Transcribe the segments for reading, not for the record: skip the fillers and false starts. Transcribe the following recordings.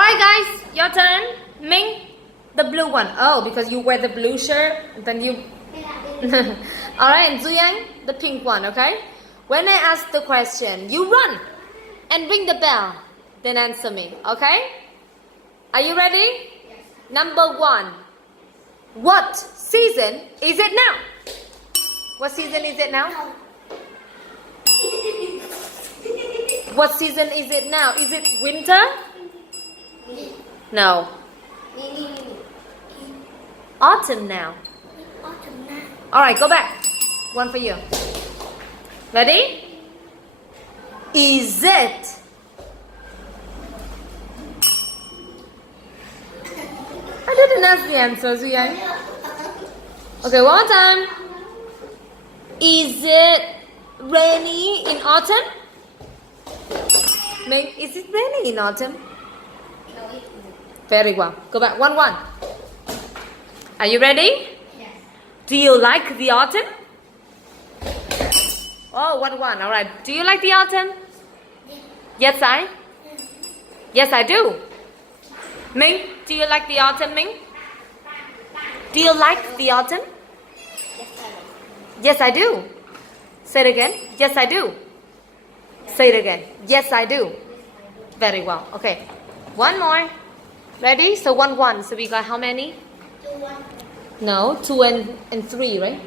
Alright guys, your turn. Minh, the blue one. Oh, because you wear the blue shirt, then you... Alright, and Duy Anh, the pink one, okay? When I ask the question, you run and ring the bell, then answer me, okay? Are you ready? Yes. Number 1. What season is it now? What season is it now? What season is it now? Is it winter? No. Autumn now. Autumn now. Alright, go back. One for you. Ready? Is it? I didn't ask the answer, Duy Anh. Okay, one more time. Is it rainy in autumn? Minh, is it raining in autumn? No, it isn't. Very well. Go back. 1-1. Are you ready? Yes. Do you like the autumn? Oh, 1-1. All right. Do you like the autumn? Yes, I. Yes, I do. Minh, do you like the autumn, Minh? Do you like the autumn? Yes, I do. Yes, I do. Say it again. Yes, I do. Say it again. Yes, I do. Very well. Okay. One more. Ready? So 1-1. So we got how many? 2-1. No, 2 and 3, right?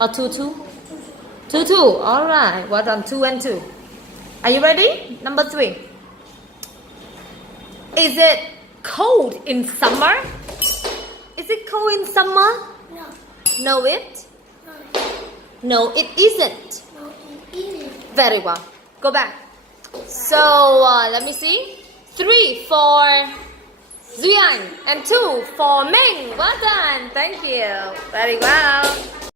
Or 2-2? 2-2. All right. Well done. 2 and 2. Are you ready? Number 3. Is it cold in summer? Is it cold in summer? No. No, it? No. No, it isn't. No, it isn't. Very well. Go back. So, let me see. 3 for Duy Anh and 2 for Minh. Well done. Thank you. Very well.